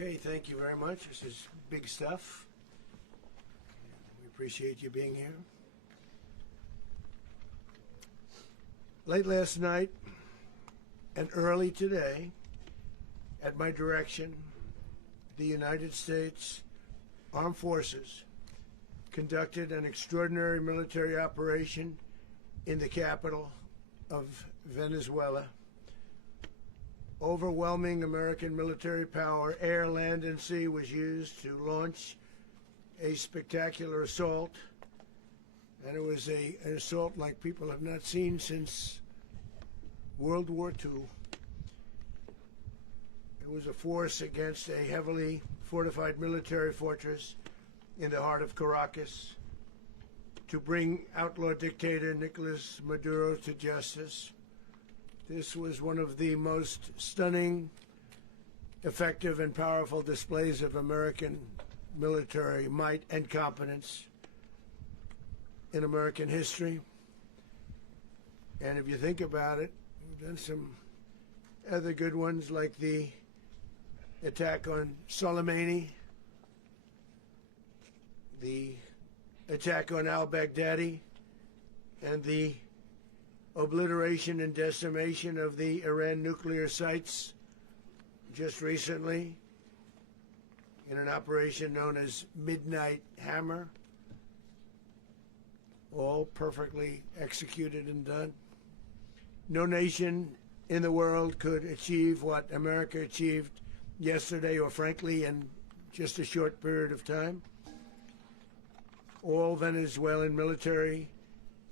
Okay, thank you very much. This is big stuff. We appreciate you being here. Late last night and early today, at my direction, the United States Armed Forces conducted an extraordinary military operation in the capital of Venezuela. Overwhelming American military power, air, land, and sea, was used to launch a spectacular assault. And it was an assault like people have not seen since World War II. It was a force against a heavily fortified military fortress in the heart of Caracas to bring outlaw dictator Nicolas Maduro to justice. This was one of the most stunning, effective, and powerful displays of American military might and competence in American history. And if you think about it, we've done some other good ones, like the attack on Soleimani, the attack on al-Baghdadi, and the obliteration and decimation of the Iran nuclear sites just recently in an operation known as Midnight Hammer, all perfectly executed and done. No nation in the world could achieve what America achieved yesterday, or frankly in just a short period of time. All Venezuelan military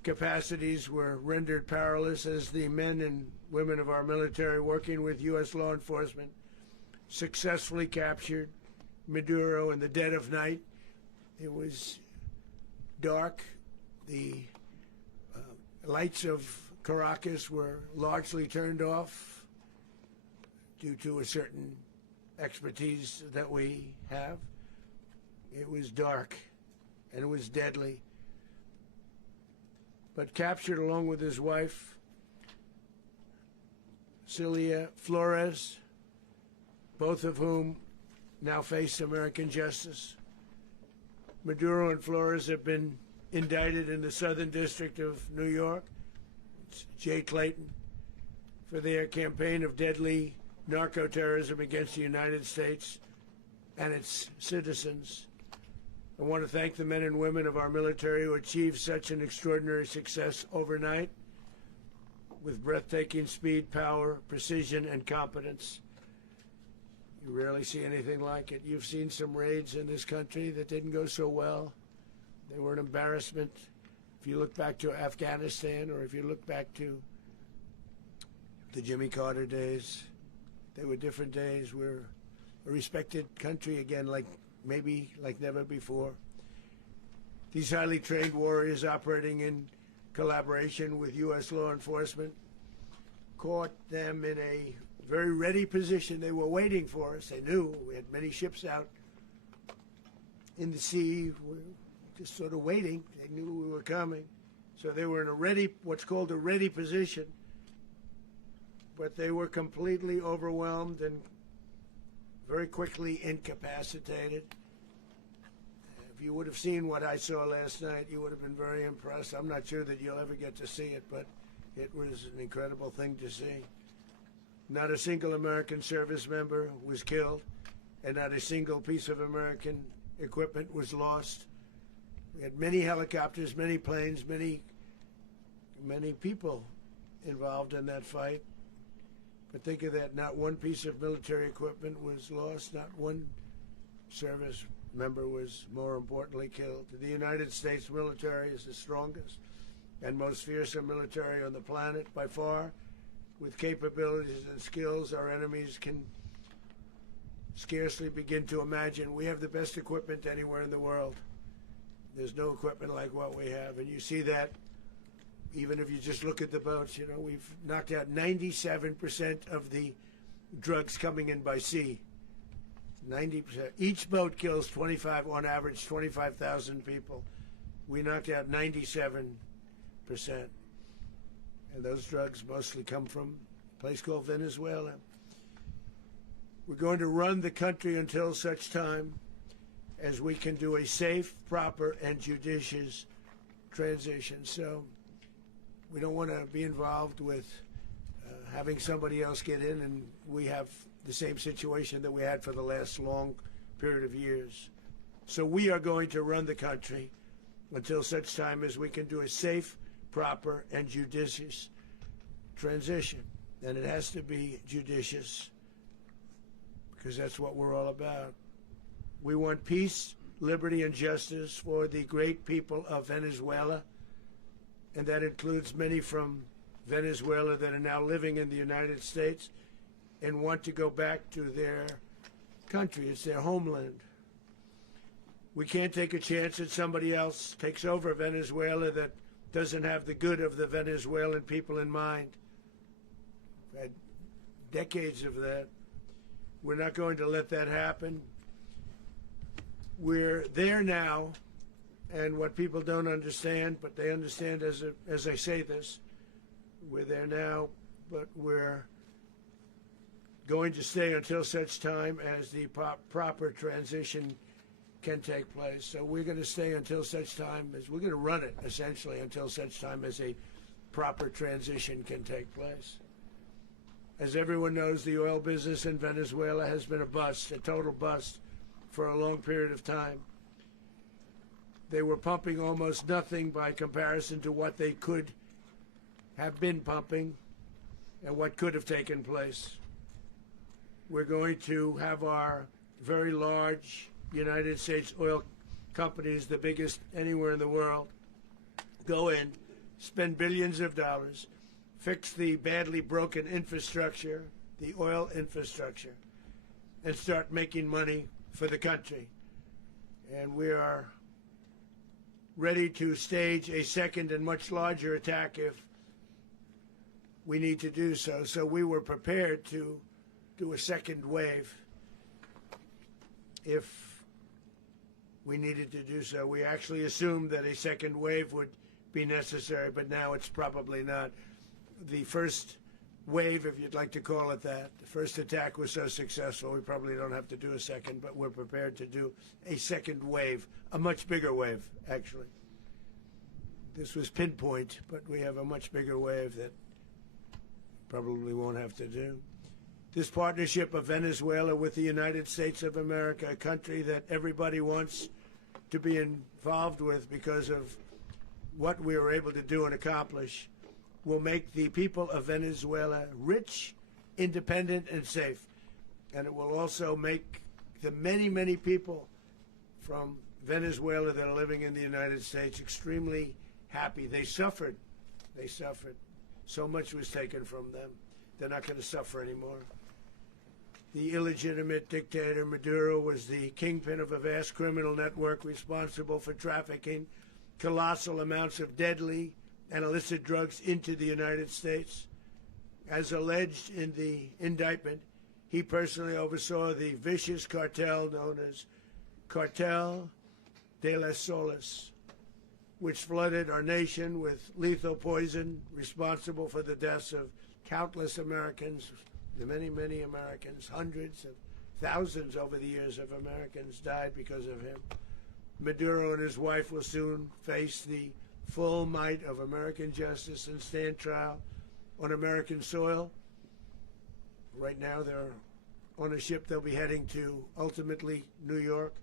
capacities were rendered powerless as the men and women of our military, working with U.S. law enforcement, successfully captured Maduro in the dead of night. It was dark. The lights of Caracas were largely turned off due to a certain expertise that we have. It was dark, and it was deadly. But captured along with his wife, Celia Flores, both of whom now face American justice. Maduro and Flores have been indicted in the Southern District of New York, it's Jay Clayton, for their campaign of deadly narco-terrorism against the United States and its citizens. I want to thank the men and women of our military who achieved such an extraordinary success overnight with breathtaking speed, power, precision, and competence. You rarely see anything like it. You've seen some raids in this country that didn't go so well. They were an embarrassment. If you look back to Afghanistan, or if you look back to the Jimmy Carter days, they were different days. We're a respected country again, like never before. These highly trained warriors, operating in collaboration with U.S. law enforcement, caught them in a very ready position. They were waiting for us. They knew we had many ships out in the sea, just sort of waiting. They knew we were coming. So they were in a ready, what's called a ready position. But they were completely overwhelmed and very quickly incapacitated. If you would have seen what I saw last night, you would have been very impressed. I'm not sure that you'll ever get to see it, but it was an incredible thing to see. Not a single American service member was killed, and not a single piece of American equipment was lost. We had many helicopters, many planes, many people involved in that fight. But think of that, not one piece of military equipment was lost, not one service member was, more importantly, killed. The United States military is the strongest and most fearsome military on the planet by far, with capabilities and skills our enemies can scarcely begin to imagine. We have the best equipment anywhere in the world. There's no equipment like what we have, and you see that even if you just look at the boats. You know, we've knocked out 97% of the drugs coming in by sea. 90%. Each boat kills on average 25,000 people. We knocked out 97%. And those drugs mostly come from a place called Venezuela. We're going to run the country until such time as we can do a safe, proper, and judicious transition. So we don't want to be involved with having somebody else get in and we have the same situation that we had for the last long period of years. So we are going to run the country until such time as we can do a safe, proper, and judicious transition. And it has to be judicious because that's what we're all about. We want peace, liberty, and justice for the great people of Venezuela, and that includes many from Venezuela that are now living in the United States and want to go back to their country. It's their homeland. We can't take a chance that somebody else takes over Venezuela that doesn't have the good of the Venezuelan people in mind. We've had decades of that. We're not going to let that happen. We're there now, and what people don't understand, but they understand as I say this, we're there now, but we're going to stay until such time as the proper transition can take place. So we're going to stay until such time as we're going to run it, essentially, until such time as a proper transition can take place. As everyone knows, the oil business in Venezuela has been a bust, a total bust, for a long period of time. They were pumping almost nothing by comparison to what they could have been pumping and what could have taken place. We're going to have our very large United States oil companies, the biggest anywhere in the world, go in, spend billions of dollars, fix the badly broken infrastructure, the oil infrastructure, and start making money for the country. And we are ready to stage a second and much larger attack if we need to do so. So we were prepared to do a second wave if we needed to do so. We actually assumed that a second wave would be necessary, but now it's probably not. The first wave, if you'd like to call it that, the first attack was so successful, we probably don't have to do a second, but we're prepared to do a second wave, a much bigger wave, actually. This was pinpoint, but we have a much bigger wave that probably won't have to do. This partnership of Venezuela with the United States of America, a country that everybody wants to be involved with because of what we were able to do and accomplish, will make the people of Venezuela rich, independent, and safe. And it will also make the many, many people from Venezuela that are living in the United States extremely happy. They suffered. They suffered. So much was taken from them. They're not going to suffer anymore. The illegitimate dictator Maduro was the kingpin of a vast criminal network responsible for trafficking colossal amounts of deadly and illicit drugs into the United States. As alleged in the indictment, he personally oversaw the vicious cartel known as Cartel de las Solas, which flooded our nation with lethal poison, responsible for the deaths of countless Americans, the many, many Americans. Hundreds of thousands over the years of Americans died because of him. Maduro and his wife will soon face the full might of American justice and stand trial on American soil. Right now they're on a ship. They'll be heading to, ultimately, New York,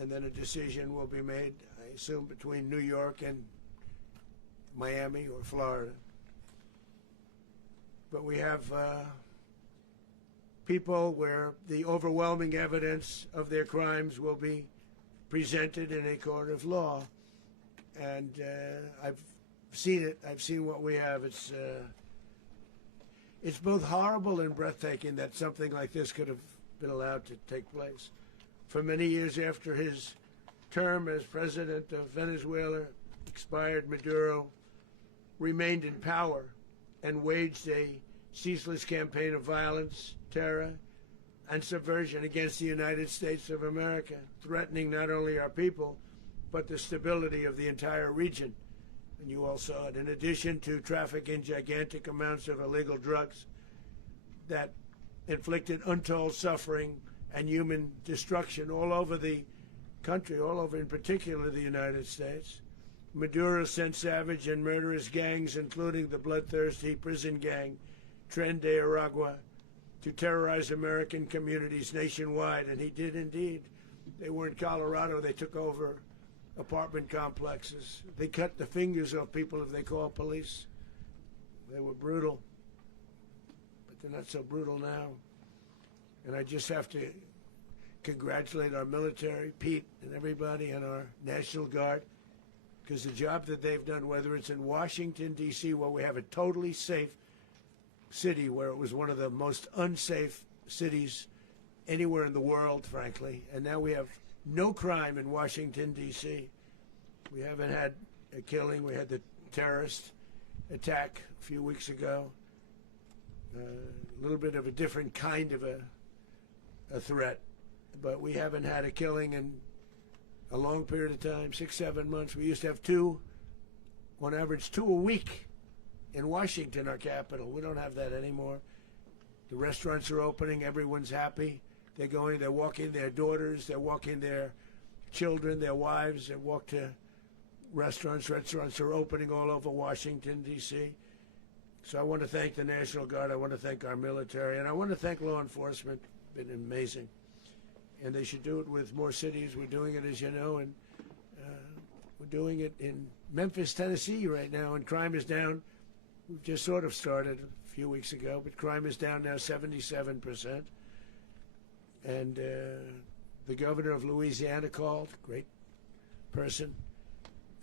and then a decision will be made, I assume, between New York and Miami or Florida. But we have people where the overwhelming evidence of their crimes will be presented in a court of law. And I've seen it. I've seen what we have. It's both horrible and breathtaking that something like this could have been allowed to take place. For many years after his term as president of Venezuela expired, Maduro remained in power and waged a ceaseless campaign of violence, terror, and subversion against the United States of America, threatening not only our people, but the stability of the entire region. And you all saw it. In addition to trafficking gigantic amounts of illegal drugs that inflicted untold suffering and human destruction all over the country, all over, in particular, the United States. Maduro sent savage and murderous gangs, including the bloodthirsty prison gang, Tren de Aragua, to terrorize American communities nationwide, and he did indeed. They were in Colorado. They took over apartment complexes. They cut the fingers off people if they called police. They were brutal, but they're not so brutal now. And I just have to congratulate our military, Pete and everybody, and our National Guard, because the job that they've done, whether it's in Washington, D.C., where we have a totally safe city, where it was one of the most unsafe cities anywhere in the world, frankly, and now we have no crime in Washington, D.C. We haven't had a killing. We had the terrorist attack a few weeks ago. A little bit of a different kind of a threat, but we haven't had a killing in a long period of time, 6, 7 months. We used to have two, on average, 2 a week in Washington, our capital. We don't have that anymore. The restaurants are opening. Everyone's happy. They're going, they're walking their daughters, they're walking their children, their wives, they walk to restaurants. Restaurants are opening all over Washington, D.C. So I want to thank the National Guard. I want to thank our military. And I want to thank law enforcement. It's been amazing. And they should do it with more cities. We're doing it, as you know, and we're doing it in Memphis, Tennessee right now, and crime is down. We've just sort of started a few weeks ago, but crime is down now 77%. And the governor of Louisiana called, great person,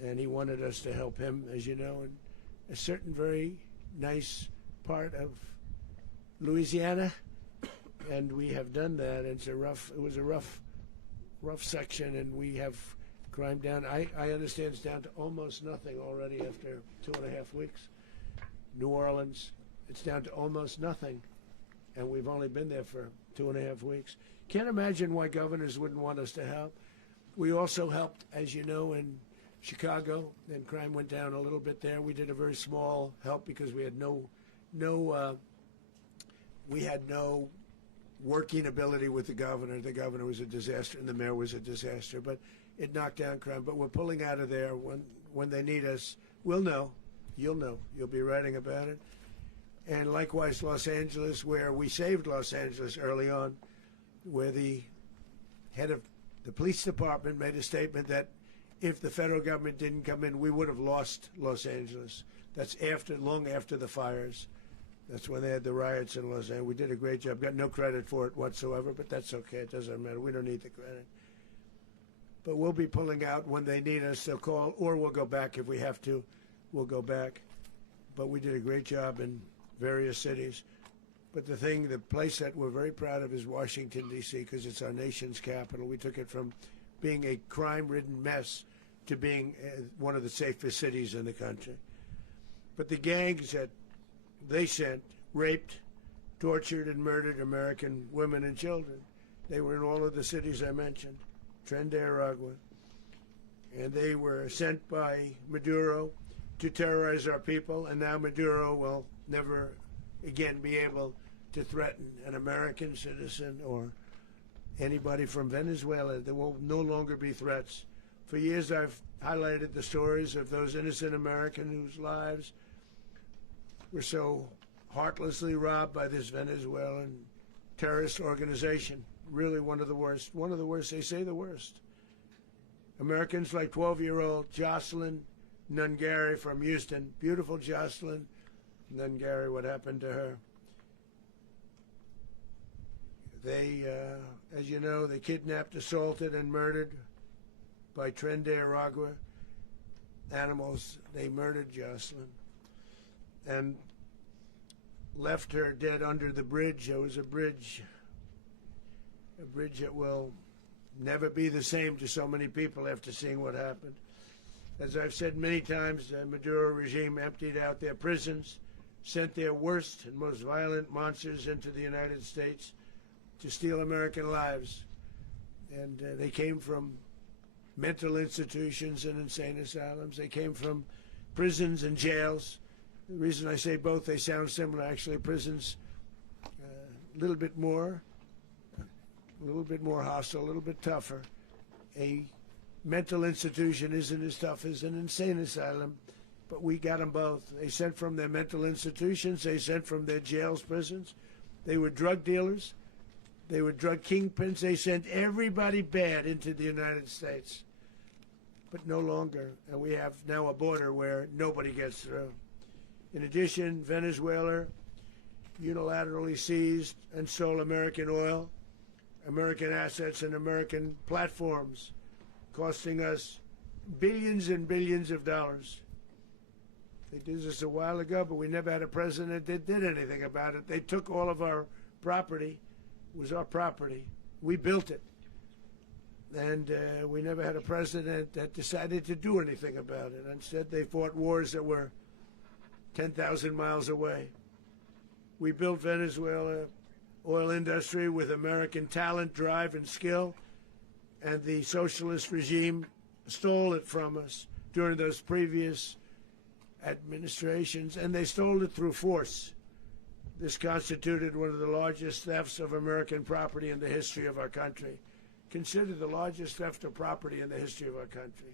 and he wanted us to help him, as you know, in a certain very nice part of Louisiana, and we have done that. It was a rough section, and we have crime down. I understand it's down to almost nothing already after 2.5 weeks. New Orleans, it's down to almost nothing, and we've only been there for 2.5 weeks. Can't imagine why governors wouldn't want us to help. We also helped, as you know, in Chicago, and crime went down a little bit there. We did a very small help because we had no working ability with the governor. The governor was a disaster, and the mayor was a disaster. But it knocked down crime. But we're pulling out of there when they need us. We'll know. You'll know. You'll be writing about it. And likewise, Los Angeles, where we saved Los Angeles early on, where the head of the police department made a statement that if the federal government didn't come in, we would have lost Los Angeles. That's long after the fires. That's when they had the riots in Los Angeles. We did a great job. Got no credit for it whatsoever, but that's okay. It doesn't matter. We don't need the credit. But we'll be pulling out when they need us. They'll call, or we'll go back if we have to. We'll go back. But we did a great job in various cities. But the place that we're very proud of is Washington, D.C., because it's our nation's capital. We took it from being a crime-ridden mess to being one of the safest cities in the country. But the gangs that they sent raped, tortured, and murdered American women and children. They were in all of the cities I mentioned, Tren de Aragua. And they were sent by Maduro to terrorize our people, and now Maduro will never again be able to threaten an American citizen or anybody from Venezuela. There will no longer be threats. For years I've highlighted the stories of those innocent Americans whose lives were so heartlessly robbed by this Venezuelan terrorist organization. Really one of the worst. One of the worst, they say the worst. Americans like 12-year-old Jocelyn Nungary from Houston. Beautiful Jocelyn Nungary, what happened to her? They, as you know, they kidnapped, assaulted, and murdered by Tren de Aragua animals. They murdered Jocelyn and left her dead under the bridge. There was a bridge that will never be the same to so many people after seeing what happened. As I've said many times, the Maduro regime emptied out their prisons, sent their worst and most violent monsters into the United States to steal American lives. And they came from mental institutions and insane asylums. They came from prisons and jails. The reason I say both, they sound similar. Actually, prisons little bit more hostile, a little bit tougher. A mental institution isn't as tough as an insane asylum, but we got them both. They sent from their mental institutions, they sent from their jails, prisons. They were drug dealers, they were drug kingpins. They sent everybody bad into the United States, but no longer. And we have now a border where nobody gets through. In addition, Venezuela unilaterally seized and stole American oil, American assets, and American platforms, costing us billions and billions of dollars. They did this a while ago, but we never had a president that did anything about it. They took all of our property. It was our property. We built it. And we never had a president that decided to do anything about it. Instead, they fought wars that were 10,000 miles away. We built Venezuela oil industry with American talent, drive, and skill, and the socialist regime stole it from us during those previous administrations, and they stole it through force. This constituted one of the largest thefts of American property in the history of our country. Considered the largest theft of property in the history of our country.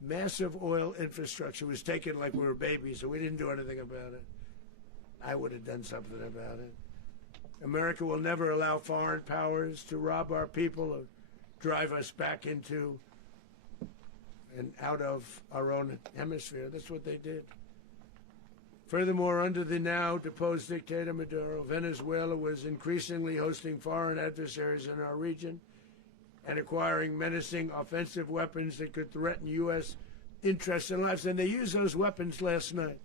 Massive oil infrastructure was taken like we were babies, and we didn't do anything about it. I would have done something about it. America will never allow foreign powers to rob our people or drive us back into and out of our own hemisphere. That's what they did. Furthermore, under the now deposed dictator Maduro, Venezuela was increasingly hosting foreign adversaries in our region and acquiring menacing offensive weapons that could threaten U.S. interests and lives. And they used those weapons last night.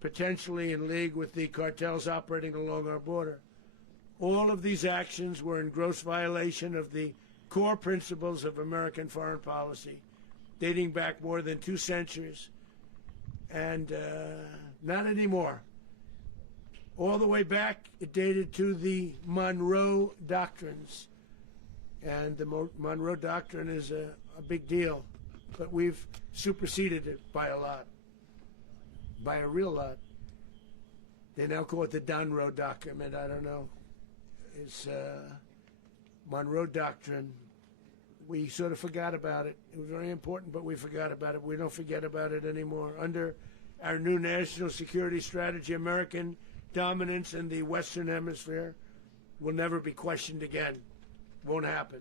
Potentially in league with the cartels operating along our border. All of these actions were in gross violation of the core principles of American foreign policy, dating back more than 2 centuries, and not anymore. All the way back, it dated to the Monroe Doctrines, and the Monroe Doctrine is a big deal, but we've superseded it by a lot, by a real lot. They now call it the Monroe Document. I don't know. It's Monroe Doctrine. We sort of forgot about it. It was very important, but we forgot about it. We don't forget about it anymore. Under our new national security strategy, American dominance in the Western Hemisphere will never be questioned again. Won't happen.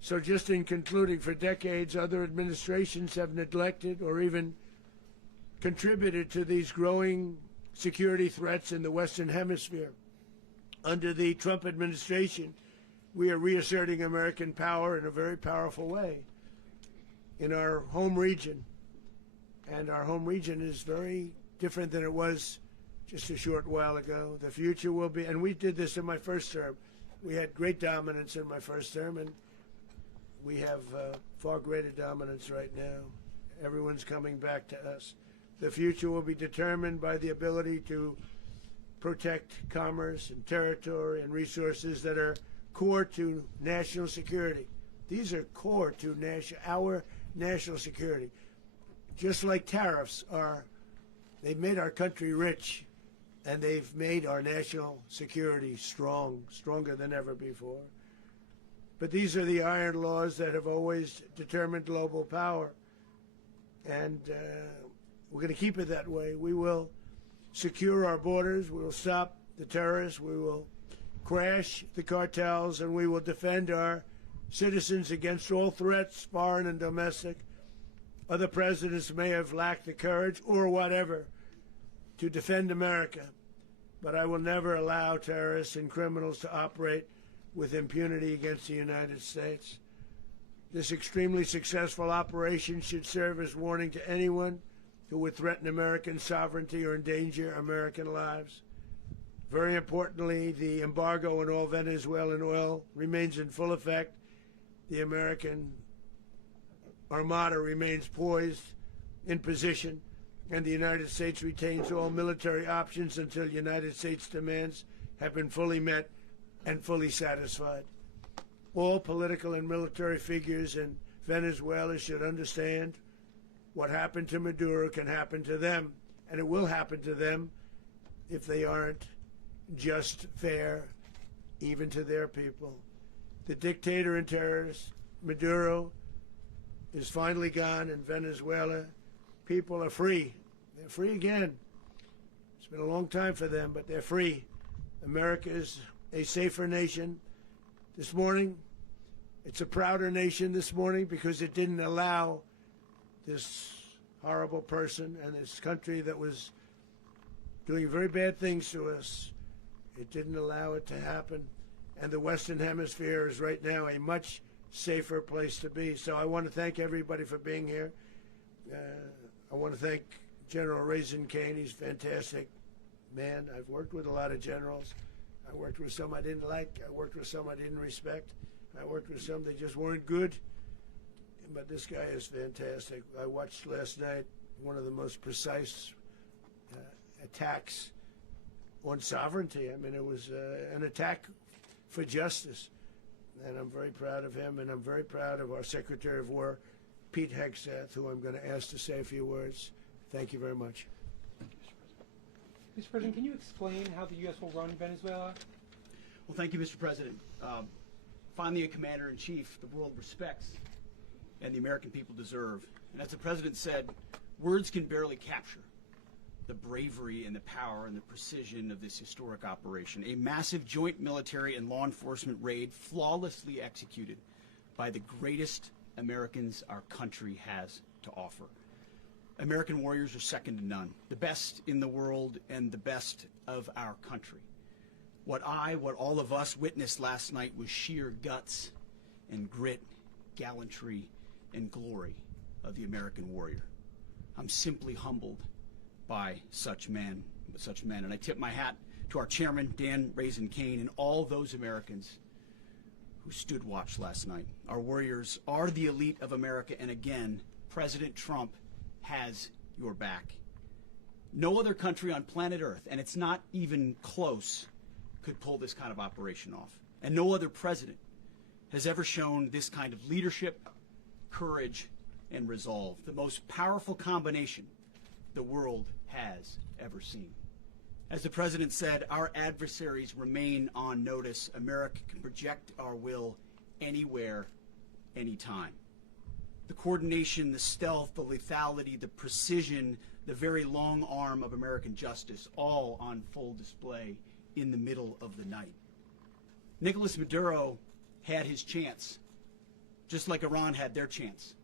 So just in concluding, for decades, other administrations have neglected or even contributed to these growing security threats in the Western Hemisphere. Under the Trump administration, we are reasserting American power in a very powerful way in our home region. And our home region is very different than it was just a short while ago. The future will be, and we did this in my first term. We had great dominance in my first term, and we have far greater dominance right now. Everyone's coming back to us. The future will be determined by the ability to protect commerce and territory and resources that are core to national security. These are core to our national security. Just like tariffs are, they've made our country rich, and they've made our national security stronger than ever before. But these are the iron laws that have always determined global power, and we're going to keep it that way. We will secure our borders, we will stop the terrorists, we will crash the cartels, and we will defend our citizens against all threats, foreign and domestic. Other presidents may have lacked the courage or whatever to defend America, but I will never allow terrorists and criminals to operate with impunity against the United States. This extremely successful operation should serve as warning to anyone who would threaten American sovereignty or endanger American lives. Very importantly, the embargo on all Venezuelan oil remains in full effect. The American Armada remains poised in position, and the United States retains all military options until United States demands have been fully met and fully satisfied. All political and military figures in Venezuela should understand what happened to Maduro can happen to them, and it will happen to them if they aren't just, fair, even to their people. The dictator and terrorist, Maduro, is finally gone in Venezuela. People are free. They're free again. It's been a long time for them, but they're free. America is a safer nation. This morning, it's a prouder nation this morning because it didn't allow this horrible person and this country that was doing very bad things to us. It didn't allow it to happen. And the Western Hemisphere is right now a much safer place to be. So I want to thank everybody for being here. I want to thank General Raisin Kane. He's a fantastic man. I've worked with a lot of generals. I worked with some I didn't like. I worked with some I didn't respect. I worked with some that just weren't good. But this guy is fantastic. I watched last night one of the most precise attacks on sovereignty. I mean, it was an attack for justice. And I'm very proud of him, and I'm very proud of our Secretary of War, Pete Hegseth, who I'm going to ask to say a few words. Thank you very much. Mr. President, can you explain how the U.S. will run Venezuela? Well, thank you, Mr. President. Finally, a commander-in-chief the world respects and the American people deserve. And as the President said, words can barely capture the bravery and the power and the precision of this historic operation. A massive joint military and law enforcement raid flawlessly executed by the greatest Americans our country has to offer. American warriors are second to none, the best in the world and the best of our country. What all of us witnessed last night was sheer guts and grit, gallantry, and glory of the American warrior. I'm simply humbled by such men, and I tip my hat to our chairman, Dan Raisin Kane, and all those Americans who stood watch last night. Our warriors are the elite of America, and again, President Trump has your back. No other country on planet Earth, and it's not even close, could pull this kind of operation off. And no other president has ever shown this kind of leadership, courage, and resolve. The most powerful combination the world has ever seen. As the President said, our adversaries remain on notice. America can project our will anywhere, anytime. The coordination, the stealth, the lethality, the precision, the very long arm of American justice, all on full display in the middle of the night. Nicolas Maduro had his chance, just like Iran had their chance,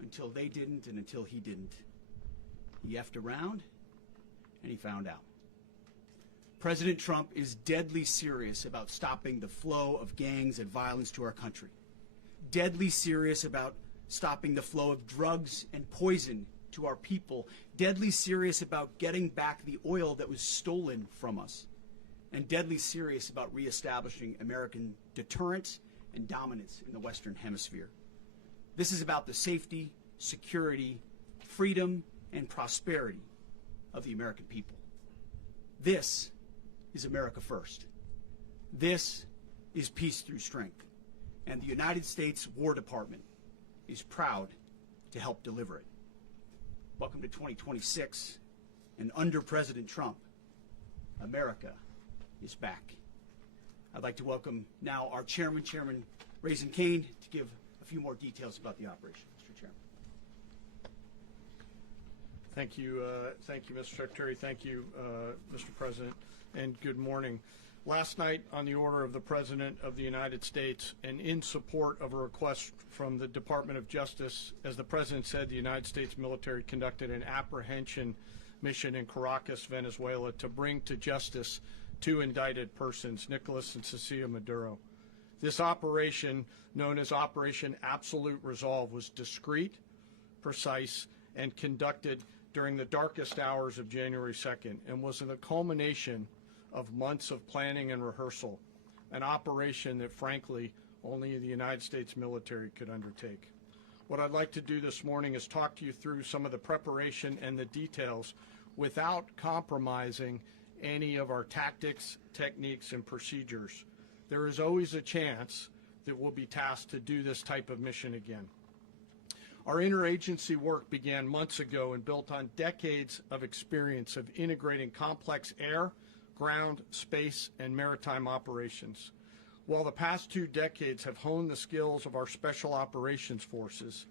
until they didn't and until he didn't. He effed around, and he found out. President Trump is deadly serious about stopping the flow of gangs and violence to our country. Deadly serious about stopping the flow of drugs and poison to our people. Deadly serious about getting back the oil that was stolen from us. And deadly serious about reestablishing American deterrence and dominance in the Western Hemisphere. This is about the safety, security, freedom, and prosperity of the American people. This is America first. This is peace through strength. And the United States War Department is proud to help deliver it. Welcome to 2026, and under President Trump, America is back. I'd like to welcome now our chairman, Chairman Raisin Kane, to give a few more details about the operation. Mr. Chairman. Thank you, Mr. Secretary. Thank you, Mr. President, and good morning. Last night, on the order of the President of the United States and in support of a request from the Department of Justice, as the President said, the United States military conducted an apprehension mission in Caracas, Venezuela, to bring to justice two indicted persons, Nicolas and Cecilia Maduro. This operation, known as Operation Absolute Resolve, was discreet, precise, and conducted during the darkest hours of January 2nd and was the culmination of months of planning and rehearsal, an operation that, frankly, only the United States military could undertake. What I'd like to do this morning is talk to you through some of the preparation and the details without compromising any of our tactics, techniques, and procedures. There is always a chance that we'll be tasked to do this type of mission again. Our interagency work began months ago and built on decades of experience of integrating complex air, ground, space, and maritime operations. While the past 2 decades have honed the skills of our special operations forces,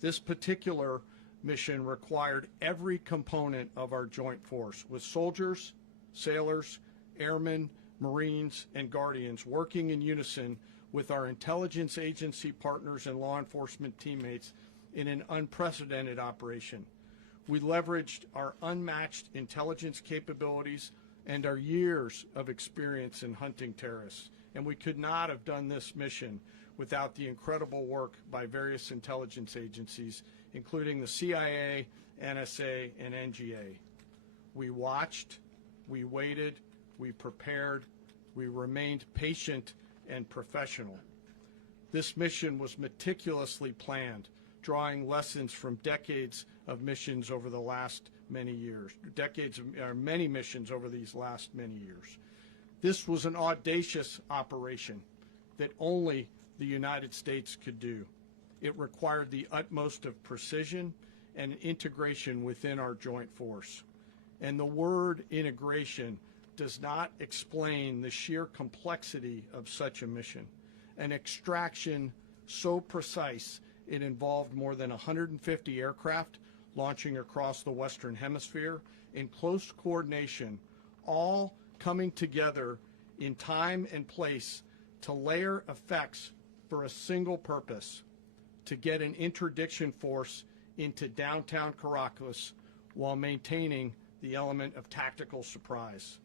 this particular mission required every component of our joint force, with soldiers, sailors, airmen, Marines, and Guardians working in unison with our intelligence agency partners and law enforcement teammates in an unprecedented operation. We leveraged our unmatched intelligence capabilities and our years of experience in hunting terrorists, and we could not have done this mission without the incredible work by various intelligence agencies, including the CIA, NSA, and NGA. We watched, we waited, we prepared, we remained patient and professional. This mission was meticulously planned, drawing lessons from decades of missions over the last many years, many missions over these last many years. This was an audacious operation that only the United States could do. It required the utmost of precision and integration within our joint force. And the word integration does not explain the sheer complexity of such a mission. An extraction so precise it involved more than 150 aircraft launching across the Western Hemisphere in close coordination, all coming together in time and place to layer effects for a single purpose: to get an interdiction force into downtown Caracas while maintaining the element of tactical surprise.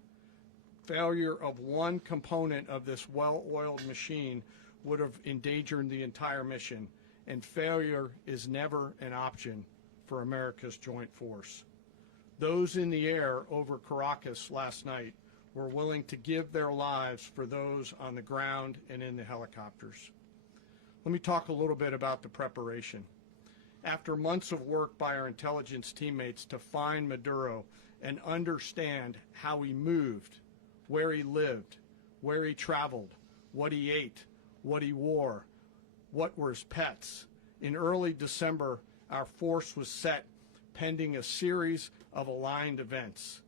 Failure of one component of this well-oiled machine would have endangered the entire mission, and failure is never an option for America's joint force. Those in the air over Caracas last night were willing to give their lives for those on the ground and in the helicopters. Let me talk a little bit about the preparation. After months of work by our intelligence teammates to find Maduro and understand how he moved, where he lived, where he traveled, what he ate, what he wore, what were his pets, in early December, our force was set pending a series of aligned events.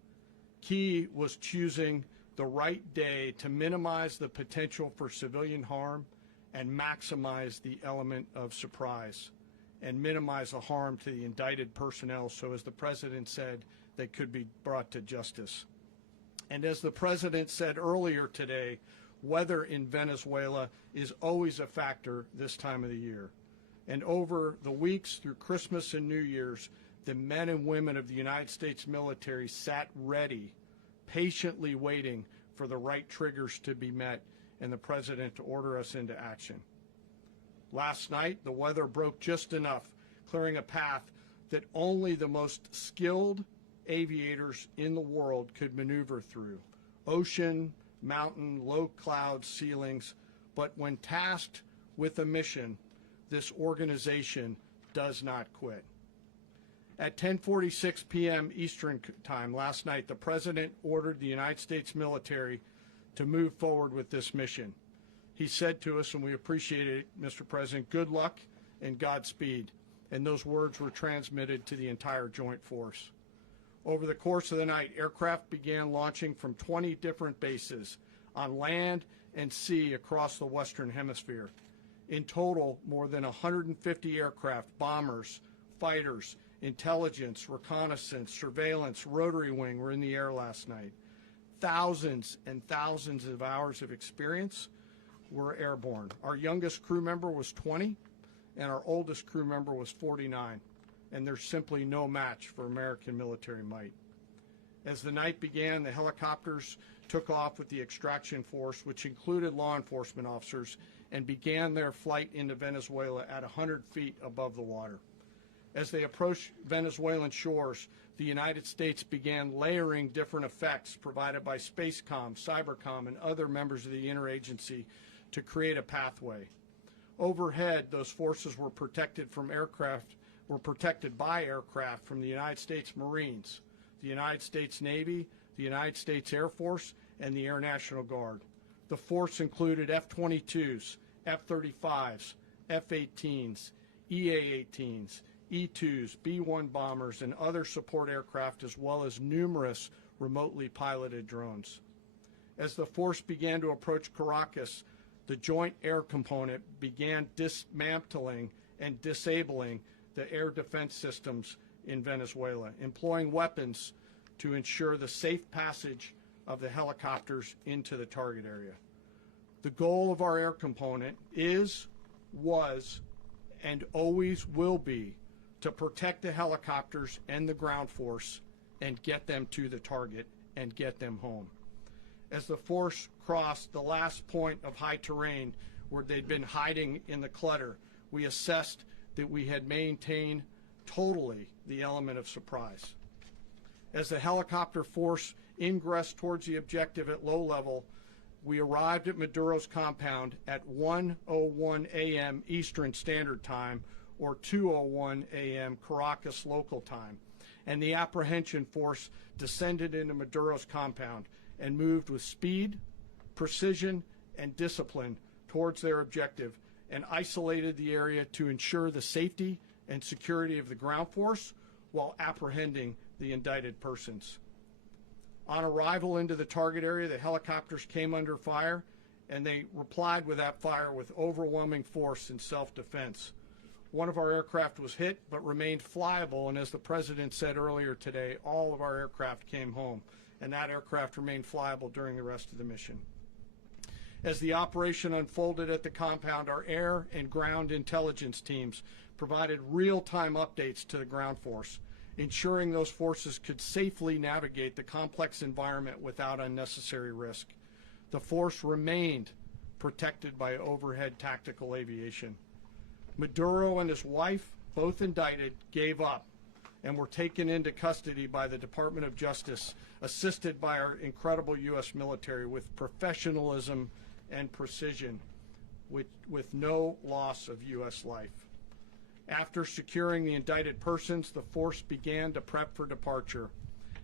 Key was choosing the right day to minimize the potential for civilian harm and maximize the element of surprise, and minimize the harm to the indicted personnel so, as the President said, they could be brought to justice. And as the President said earlier today, weather in Venezuela is always a factor this time of the year. And over the weeks through Christmas and New Year's, the men and women of the United States military sat ready, patiently waiting for the right triggers to be met and the President to order us into action. Last night, the weather broke just enough, clearing a path that only the most skilled aviators in the world could maneuver through. Ocean, mountain, low cloud ceilings, but when tasked with a mission, this organization does not quit. At 10:46 p.m. Eastern Time last night, the President ordered the United States military to move forward with this mission. He said to us, and we appreciate it, Mr. President, good luck and Godspeed. And those words were transmitted to the entire joint force. Over the course of the night, aircraft began launching from 20 different bases on land and sea across the Western Hemisphere. In total, more than 150 aircraft, bombers, fighters, intelligence, reconnaissance, surveillance, rotary wing were in the air last night. Thousands and thousands of hours of experience were airborne. Our youngest crew member was 20, and our oldest crew member was 49, and there's simply no match for American military might. As the night began, the helicopters took off with the extraction force, which included law enforcement officers, and began their flight into Venezuela at 100 feet above the water. As they approached Venezuelan shores, the United States began layering different effects provided by Spacecom, Cybercom, and other members of the interagency to create a pathway. Overhead, those forces were protected by aircraft from the United States Marines, the United States Navy, the United States Air Force, and the Air National Guard. The force included F-22s, F-35s, F-18s, EA-18s, E-2s, B-1 bombers, and other support aircraft, as well as numerous remotely piloted drones. As the force began to approach Caracas, the Joint Air Component began dismantling and disabling the air defense systems in Venezuela, employing weapons to ensure the safe passage of the helicopters into the target area. The goal of our air component is, was, and always will be to protect the helicopters and the ground force and get them to the target and get them home. As the force crossed the last point of high terrain where they'd been hiding in the clutter, we assessed that we had maintained totally the element of surprise. As the helicopter force ingressed towards the objective at low level, we arrived at Maduro's compound at 1:01 a.m. Eastern Standard Time, or 2:01 a.m. Caracas local time, and the apprehension force descended into Maduro's compound and moved with speed, precision, and discipline towards their objective and isolated the area to ensure the safety and security of the ground force while apprehending the indicted persons. On arrival into the target area, the helicopters came under fire, and they replied with that fire with overwhelming force in self-defense. One of our aircraft was hit but remained flyable, and as the President said earlier today, all of our aircraft came home, and that aircraft remained flyable during the rest of the mission. As the operation unfolded at the compound, our air and ground intelligence teams provided real-time updates to the ground force, ensuring those forces could safely navigate the complex environment without unnecessary risk. The force remained protected by overhead tactical aviation. Maduro and his wife, both indicted, gave up and were taken into custody by the Department of Justice, assisted by our incredible U.S. military with professionalism and precision, with no loss of U.S. life. After securing the indicted persons, the force began to prep for departure.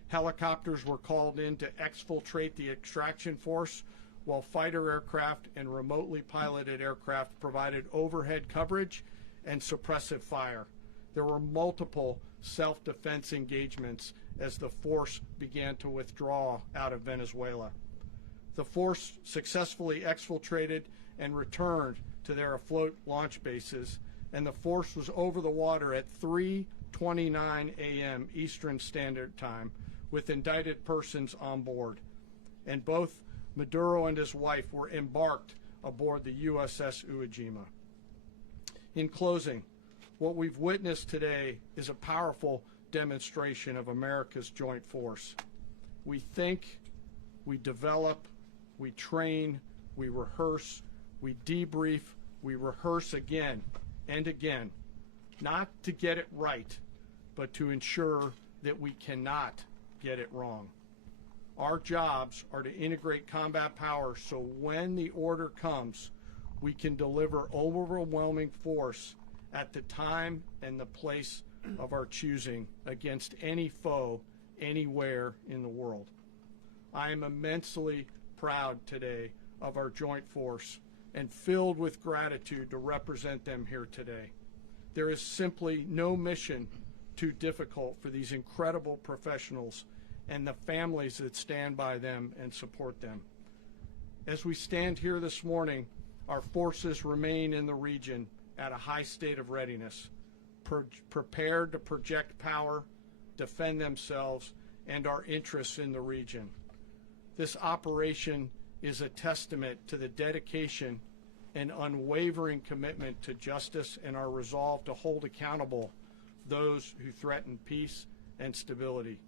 Helicopters were called in to exfiltrate the extraction force, while fighter aircraft and remotely piloted aircraft provided overhead coverage and suppressive fire. There were multiple self-defense engagements as the force began to withdraw out of Venezuela. The force successfully exfiltrated and returned to their afloat launch bases, and the force was over the water at 3:29 a.m. Eastern Standard Time with indicted persons on board. And both Maduro and his wife were embarked aboard the USS Iwo Jima. In closing, what we've witnessed today is a powerful demonstration of America's joint force. We think, we develop, we train, we rehearse, we debrief, we rehearse again and again, not to get it right, but to ensure that we cannot get it wrong. Our jobs are to integrate combat power so when the order comes, we can deliver overwhelming force at the time and the place of our choosing against any foe anywhere in the world. I am immensely proud today of our joint force and filled with gratitude to represent them here today. There is simply no mission too difficult for these incredible professionals and the families that stand by them and support them. As we stand here this morning, our forces remain in the region at a high state of readiness, prepared to project power, defend themselves, and our interests in the region. This operation is a testament to the dedication and unwavering commitment to justice and our resolve to hold accountable those who threaten peace and stability.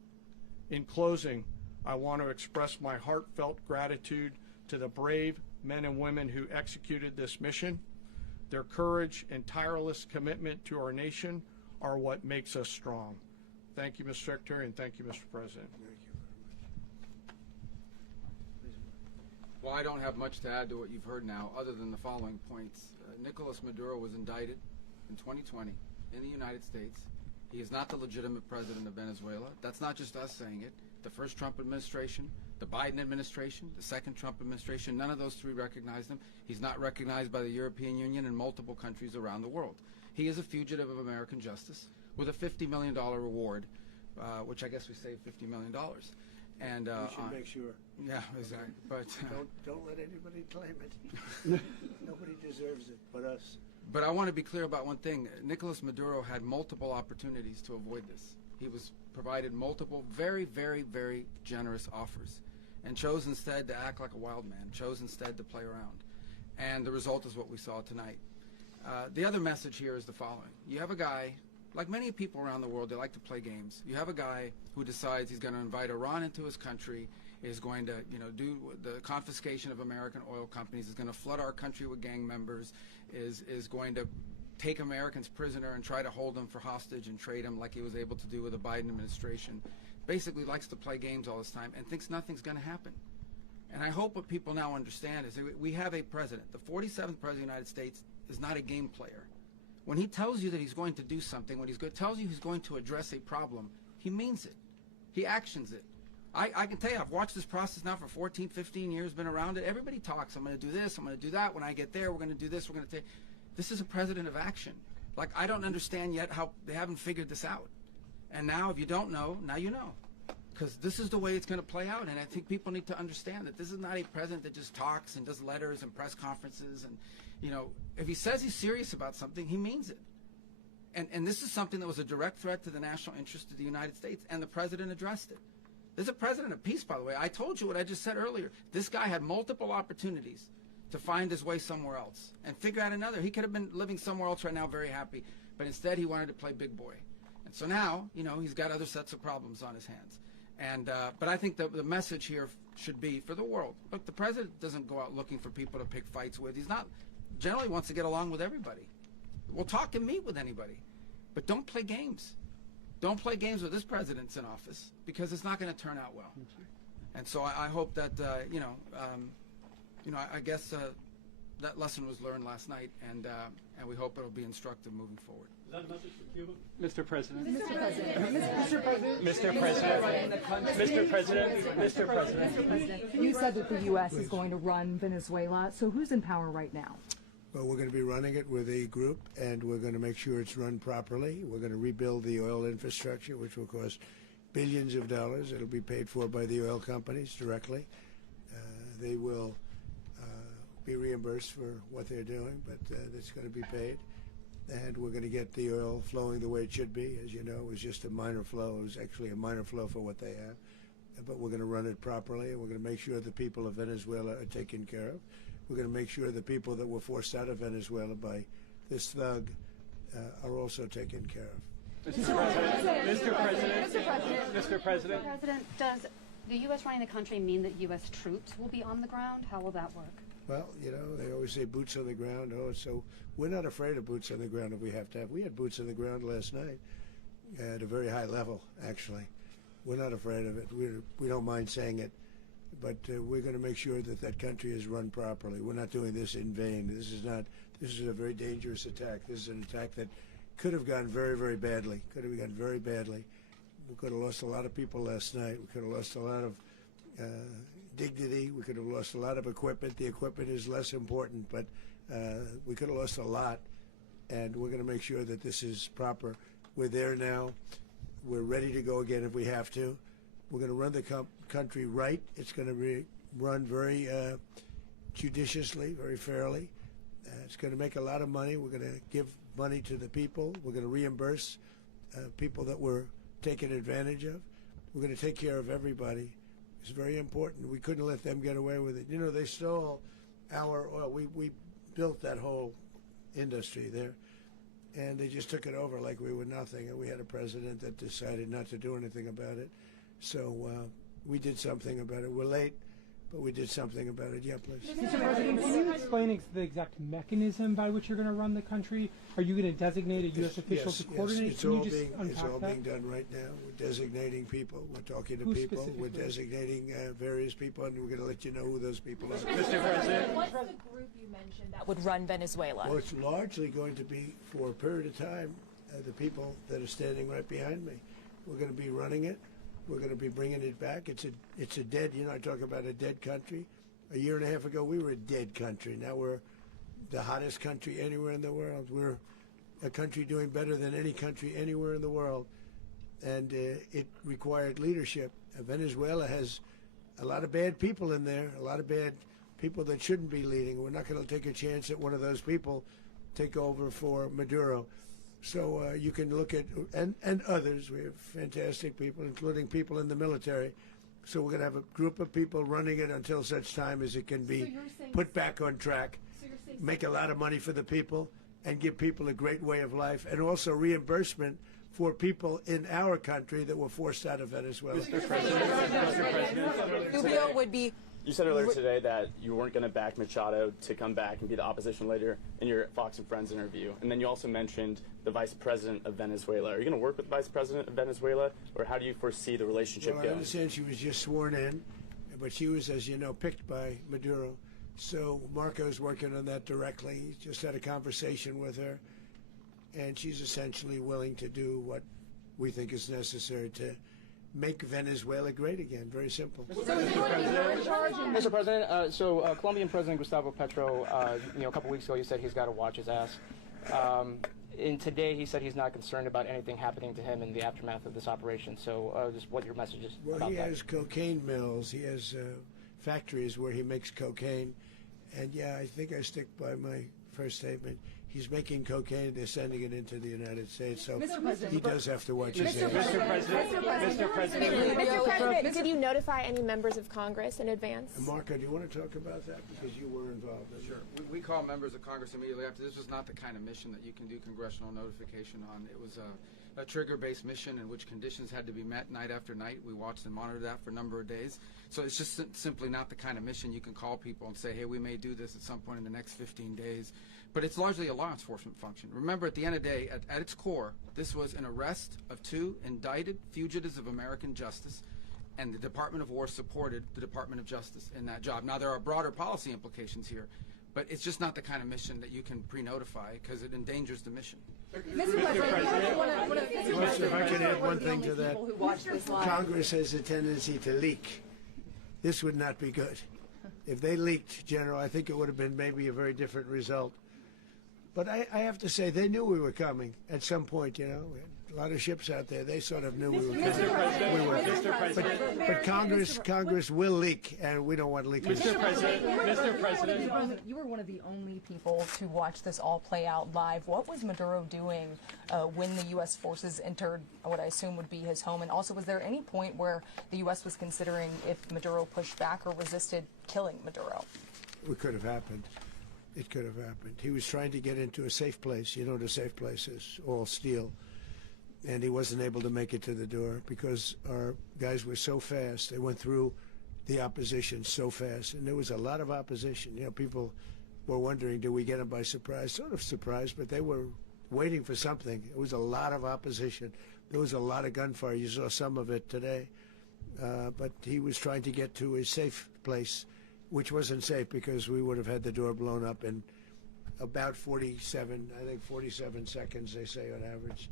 In closing, I want to express my heartfelt gratitude to the brave men and women who executed this mission. Their courage and tireless commitment to our nation are what makes us strong. Thank you, Mr. Secretary, and thank you, Mr. President. Well, I don't have much to add to what you've heard now, other than the following points. Nicolas Maduro was indicted in 2020 in the United States. He is not the legitimate president of Venezuela. That's not just us saying it. The first Trump administration, the Biden administration, the second Trump administration, none of those three recognized him. He's not recognized by the European Union and multiple countries around the world. He is a fugitive of American justice with a $50 million reward, which I guess we saved $50 million. And We should make sure. yeah, exactly. But Don't let anybody claim it. Nobody deserves it but us. But I want to be clear about one thing. Nicolas Maduro had multiple opportunities to avoid this. He was provided multiple very, very, very generous offers and chose instead to act like a wild man, chose instead to play around. And the result is what we saw tonight. The other message here is the following. You have a guy, like many people around the world, they like to play games. You have a guy who decides he's going to invite Iran into his country, is going to, do the confiscation of American oil companies, is going to flood our country with gang members, is going to take Americans prisoner and try to hold them for hostage and trade them like he was able to do with the Biden administration. Basically likes to play games all this time and thinks nothing's going to happen. And I hope what people now understand is that we have a president. The 47th president of the United States is not a game player. When he tells you that he's going to do something, when tells you he's going to address a problem, he means it. He actions it. I can tell you, I've watched this process now for 14, 15 years, been around it. Everybody talks. I'm going to do this. I'm going to do that. When I get there, we're going to do this. We're going to take. This is a president of action. Like, I don't understand yet how they haven't figured this out. And now, if you don't know, now you know. Because this is the way it's going to play out. And I think people need to understand that this is not a president that just talks and does letters and press conferences. And, if he says he's serious about something, he means it. And this is something that was a direct threat to the national interest of the United States, and the president addressed it. There's a president of peace, by the way. I told you what I just said earlier. This guy had multiple opportunities to find his way somewhere else and figure out another. He could have been living somewhere else right now very happy, but instead he wanted to play big boy. And so now, he's got other sets of problems on his hands. And but I think the message here should be for the world. Look, the president doesn't go out looking for people to pick fights with. He's not generally wants to get along with everybody. We'll talk and meet with anybody, but don't play games. Don't play games with this president's in office, because it's not going to turn out well. And so I hope that I guess that lesson was learned last night, and we hope it'll be instructive moving forward. Is that a message for Cuba? Mr. President. Mr. President. Mr. President. Mr. President. You said that the U.S. is going to run Venezuela, so who's in power right now? Well, we're going to be running it with a group, and we're going to make sure it's run properly. We're going to rebuild the oil infrastructure, which will cost billions of dollars. It'll be paid for by the oil companies directly. They will be reimbursed for what they're doing, but it's going to be paid. And we're going to get the oil flowing the way it should be. As you know, it was just a minor flow. It was actually a minor flow for what they have. But we're going to run it properly, and we're going to make sure the people of Venezuela are taken care of. We're going to make sure the people that were forced out of Venezuela by this thug are also taken care of. Mr. President. Mr. President. Mr. President, does the U.S. running the country mean that U.S. troops will be on the ground? How will that work? Well, they always say boots on the ground. So we're not afraid of boots on the ground if we have to have. We had boots on the ground last night at a very high level, actually. We're not afraid of it. We don't mind saying it. But we're going to make sure that that country is run properly. We're not doing this in vain. This is a very dangerous attack. This is an attack that could have gone very, very badly. Could have gone very badly. We could have lost a lot of people last night. We could have lost a lot of dignity. We could have lost a lot of equipment. The equipment is less important, but we could have lost a lot. And we're going to make sure that this is proper. We're there now. We're ready to go again if we have to. We're going to run the country right. It's going to be run very judiciously, very fairly. It's going to make a lot of money. We're going to give money to the people. We're going to reimburse people that were taken advantage of. We're going to take care of everybody. It's very important. We couldn't let them get away with it. They stole our oil. We built that whole industry there, and they just took it over like we were nothing. And we had a president that decided not to do anything about it. So we did something about it. We're late, but we did something about it. Yeah, please. Mr. President, can you explain the exact mechanism by which you're going to run the country? Are you going to designate a U.S. official to coordinate? It's all being done right now. We're designating people. We're talking to people. We're designating various people, and we're going to let you know who those people are. Mr. President. What's the group you mentioned that would run Venezuela? Well, it's largely going to be, for a period of time, the people that are standing right behind me. We're going to be running it. We're going to be bringing it back. It's a dead, I talk about a dead country. A year and a half ago, we were a dead country. Now we're the hottest country anywhere in the world. We're a country doing better than any country anywhere in the world, and it required leadership. Venezuela has a lot of bad people in there, a lot of bad people that shouldn't be leading. We're not going to take a chance that one of those people take over for Maduro. So you can look at, and others, we have fantastic people, including people in the military. So we're going to have a group of people running it until such time as it can be put back on track, make a lot of money for the people, and give people a great way of life, and also reimbursement for people in our country that were forced out of Venezuela. Mr. President, Rubio would be. you said earlier today that you weren't going to back Machado to come back and be the opposition leader in your Fox and Friends interview. And then you also mentioned the vice president of Venezuela. Are you going to work with the vice president of Venezuela, or how do you foresee the relationship Well, going? I understand she was just sworn in, but she was, as you know, picked by Maduro. So Marco's working on that directly. He just had a conversation with her, and she's essentially willing to do what we think is necessary to make Venezuela great again. Very simple. Mr. President, Colombian President Gustavo Petro, a couple weeks ago, you said he's got to watch his ass. And today he said he's not concerned about anything happening to him in the aftermath of this operation. So just what your message is Well, about he that. has cocaine mills. He has factories where he makes cocaine. And, yeah, I think I stick by my first statement. He's making cocaine. They're sending it into the United States. So he does have to watch his ass. Mr. President, Did you notify any members of Congress in advance? Marco, do you want to talk about that? Because you were involved in it. Sure. We call members of Congress immediately after. This was not the kind of mission that you can do congressional notification on. It was a trigger-based mission in which conditions had to be met night after night. We watched and monitored that for a number of days. So it's just simply not the kind of mission you can call people and say, hey, we may do this at some point in the next 15 days. But it's largely a law enforcement function. Remember, at the end of the day, at its core, this was an arrest of 2 indicted fugitives of American justice, and the Department of War supported the Department of Justice in that job. Now, there are broader policy implications here, but it's just not the kind of mission that you can pre-notify because it endangers the mission. If I could add one thing to that, Congress has a tendency to leak. This would not be good. If they leaked, General, I think it would have been maybe a very different result. But I have to say, they knew we were coming at some point, We had a lot of ships out there. They sort of knew we were coming. But Congress will leak, and we don't want leakage. Mr. President, You were one of the only people to watch this all play out live. What was Maduro doing when the U.S. forces entered what I assume would be his home? And also, was there any point where the U.S. was considering if Maduro pushed back or resisted killing Maduro? It could have happened. It could have happened. He was trying to get into a safe place. You know what a safe place is, all steel. And he wasn't able to make it to the door because our guys were so fast. They went through the opposition so fast. And there was a lot of opposition. People were wondering, do we get them by surprise? Sort of surprised, but they were waiting for something. It was a lot of opposition. There was a lot of gunfire. You saw some of it today. But he was trying to get to a safe place, which wasn't safe because we would have had the door blown up in about 47 seconds, they say on average,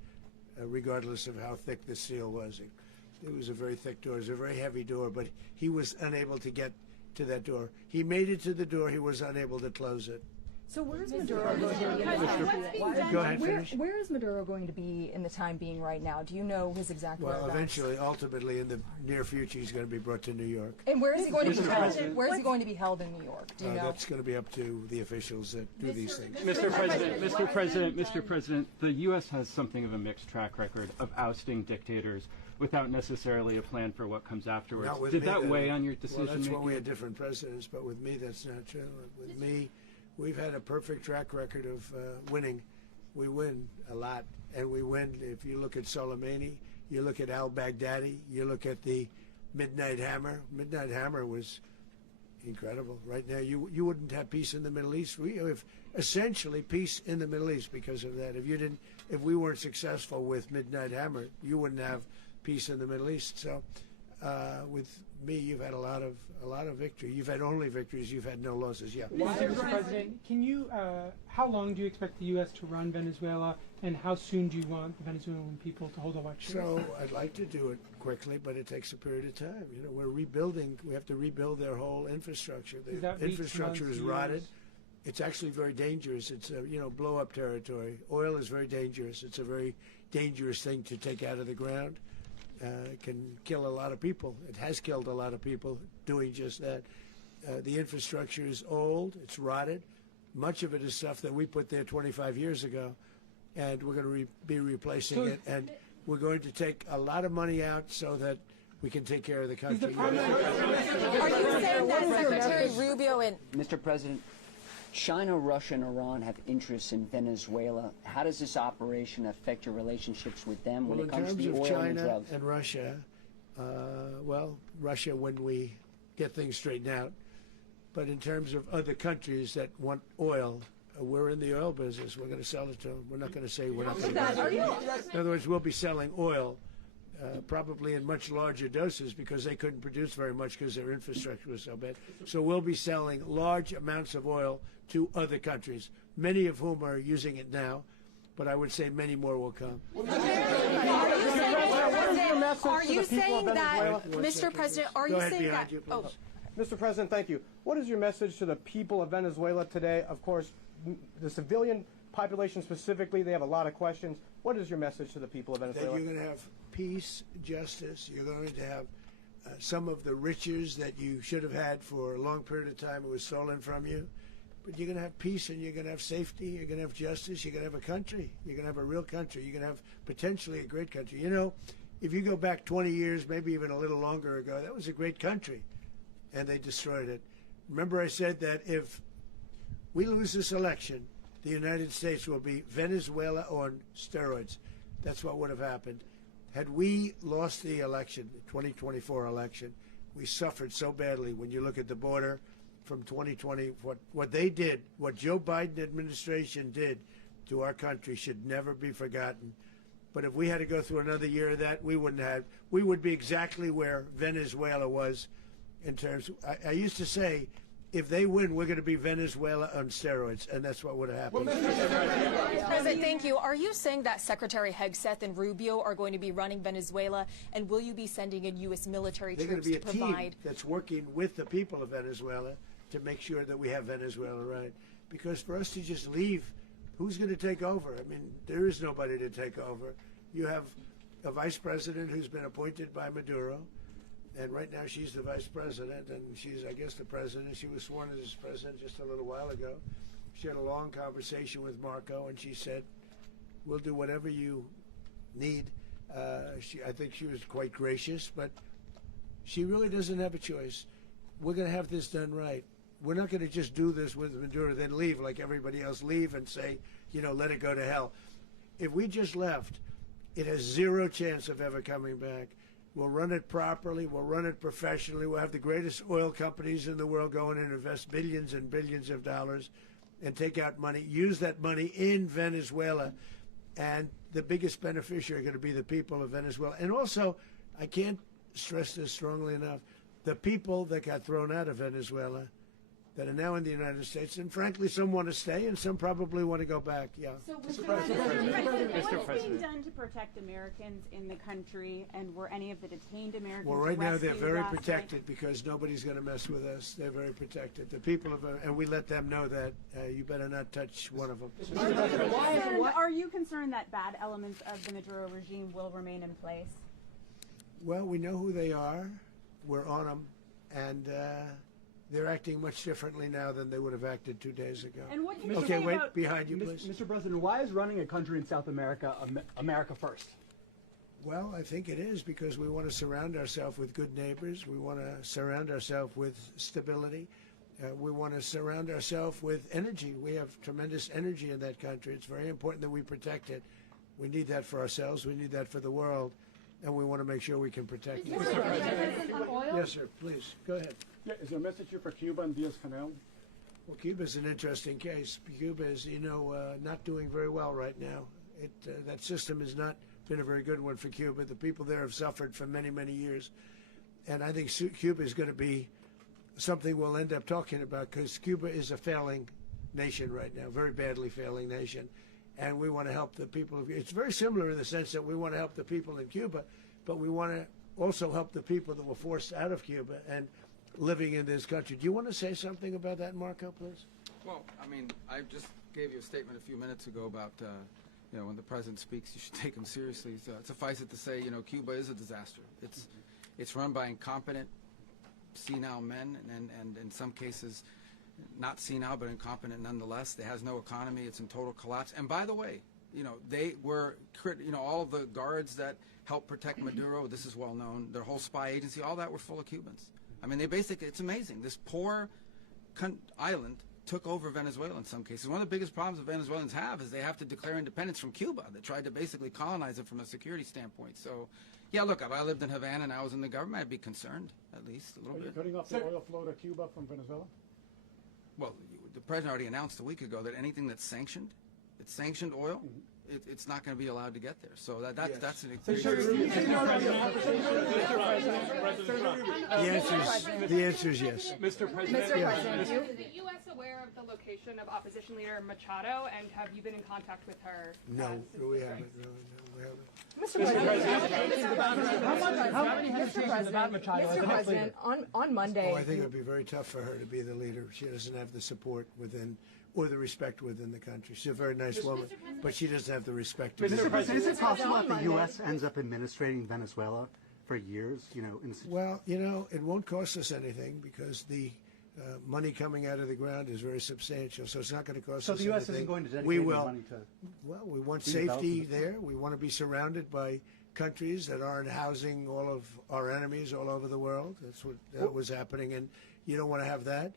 regardless of how thick the steel was. It was a very thick door. It was a very heavy door, but he was unable to get to that door. He made it to the door. He was unable to close it. So where is Maduro going to be? Go ahead, finish. Where is Maduro going to be in the time being right now? Do you know his exact Well, whereabouts? eventually, ultimately, in the near future, he's going to be brought to New York. And where is he going to be held? Where is he going to be held in New York? Do you know? That's going to be up to the officials that do these things. Mr. President, the U.S. has something of a mixed track record of ousting dictators without necessarily a plan for what comes afterwards. Not with Did me, that though. weigh on your decision Well, that's making? when we had different presidents, but with me, that's not true. With me, we've had a perfect track record of winning. We win a lot, and we win. If you look at Soleimani, you look at al-Baghdadi, you look at the Midnight Hammer. Midnight Hammer was incredible. Right now, you wouldn't have peace in the Middle East. We have essentially peace in the Middle East because of that. If we weren't successful with Midnight Hammer, you wouldn't have peace in the Middle East. So, with me, you've had a lot of victory. You've had only victories. You've had no losses. Yeah. Mr. President, can you? How long do you expect the U.S. to run Venezuela, and how soon do you want the Venezuelan people to hold elections? So I'd like to do it quickly, but it takes a period of time. We're rebuilding. We have to rebuild their whole infrastructure. Is The that weeks, infrastructure months, is rotted. years? it's actually very dangerous. It's blow-up territory. Oil is very dangerous. It's a very dangerous thing to take out of the ground. It can kill a lot of people. It has killed a lot of people doing just that. The infrastructure is old. It's rotted. Much of it is stuff that we put there 25 years ago, and we're going to be replacing it. And we're going to take a lot of money out so that we can take care of the country. Are you saying that Secretary Rubio and Mr. President, China, Russia, and Iran have interests in Venezuela. How does this operation affect your relationships with them when it comes to the oil and drugs? In terms of China and Russia, Russia when we get things straightened out. But in terms of other countries that want oil, we're in the oil business. We're going to sell it to them. We're not going to say we're not going to. In other words, we'll be selling oil probably in much larger doses because they couldn't produce very much because their infrastructure was so bad. So we'll be selling large amounts of oil to other countries, many of whom are using it now, but I would say many more will come. Are you saying that, Mr. President, are you saying that? Mr. President, thank you. What is your message to the people of Venezuela today? Of course, the civilian population specifically, they have a lot of questions. What is your message to the people of Venezuela? That you're going to have peace, justice. You're going to have some of the riches that you should have had for a long period of time. It was stolen from you. But you're going to have peace and you're going to have safety. You're going to have justice. You're going to have a country. You're going to have a real country. You're going to have potentially a great country. You know, if you go back 20 years, maybe even a little longer ago, that was a great country. And they destroyed it. Remember I said that if we lose this election, the United States will be Venezuela on steroids. That's what would have happened. Had we lost the election, the 2024 election, we suffered so badly. When you look at the border from 2020, what they did, what Joe Biden administration did to our country should never be forgotten. But if we had to go through another year of that, we would be exactly where Venezuela was in terms of, I used to say, if they win, we're going to be Venezuela on steroids, and that's what would have happened. President, thank you. Are you saying that Secretary Hegseth and Rubio are going to be running Venezuela, and will you be sending in U.S. military troops to provide? They're going to be a team that's working with the people of Venezuela to make sure that we have Venezuela right. Because for us to just leave, who's going to take over? I mean, there is nobody to take over. You have a vice president who's been appointed by Maduro. And right now she's the vice president, and she's, I guess, the president. She was sworn as president just a little while ago. She had a long conversation with Marco, and she said, we'll do whatever you need. I think she was quite gracious, but she really doesn't have a choice. We're going to have this done right. We're not going to just do this with Maduro, then leave like everybody else, leave and say, let it go to hell. If we just left, it has zero chance of ever coming back. We'll run it properly. We'll run it professionally. We'll have the greatest oil companies in the world go in and invest billions and billions of dollars and take out money, use that money in Venezuela. And the biggest beneficiary are going to be the people of Venezuela. And also, I can't stress this strongly enough, the people that got thrown out of Venezuela that are now in the United States, and frankly, some want to stay, and some probably want to go back. Yeah. So, Mr. President, what's being done to protect Americans in the country, and were any of the detained Americans Well, right now they're very last protected night? because nobody's going to mess with us. They're very protected. The people of, and we let them know that you better not touch one of them. Are you concerned that bad elements of the Maduro regime will remain in place? Well, we know who they are. We're on them, and they're acting much differently now than they would have acted 2 days ago. And what can you okay, say wait, about behind you, please. Mr. President, why is running a country in South America America first? Well, I think it is because we want to surround ourselves with good neighbors. We want to surround ourselves with stability. We want to surround ourselves with energy. We have tremendous energy in that country. It's very important that we protect it. We need that for ourselves. We need that for the world. And we want to make sure we can protect it. Yes, sir. Please, go ahead. Yeah, is there a message here for Cuba and Diaz-Canel? Well, Cuba is an interesting case. Cuba is, not doing very well right now. That system has not been a very good one for Cuba. The people there have suffered for many, many years. And I think Cuba is going to be something we'll end up talking about because Cuba is a failing nation right now, very badly failing nation. And we want to help the people of it's very similar in the sense that we want to help the people in Cuba, but we want to also help the people that were forced out of Cuba and living in this country. Do you want to say something about that, Marco, please? Well, I mean, I just gave you a statement a few minutes ago about, when the president speaks, you should take him seriously. So suffice it to say, Cuba is a disaster. It's run by incompetent, senile men, and in some cases, not senile, but incompetent nonetheless. It has no economy. It's in total collapse. And by the way, they were, all the guards that helped protect Maduro, this is well known, their whole spy agency, all that were full of Cubans. I mean, they basically, it's amazing. This poor island took over Venezuela in some cases. One of the biggest problems the Venezuelans have is they have to declare independence from Cuba. They tried to basically colonize it from a security standpoint. So, yeah, look, if I lived in Havana and I was in the government, I'd be concerned, at least a little bit. Are you cutting off the oil flow to Cuba from Venezuela? Well, the president already announced a week ago that anything that's sanctioned, it's sanctioned oil, it's not going to be allowed to get there. So that's an The answer is yes. Mr. President, Is the U.S. aware of the location of opposition leader Machado, and have you been in contact with her? No, we haven't. No, we haven't. Mr. President, on Monday. Oh, I think it would be very tough for her to be the leader. She doesn't have the support within, or the respect within the country. She's a very nice woman, but she doesn't have the respect. Mr. President, is it possible that the U.S. ends up administrating Venezuela for years? Well, it won't cost us anything because the money coming out of the ground is very substantial, so it's not going to cost us anything. So the U.S. isn't going to dedicate any money to... Well, we want safety there. We want to be surrounded by countries that aren't housing all of our enemies all over the world. That's what was happening, and you don't want to have that.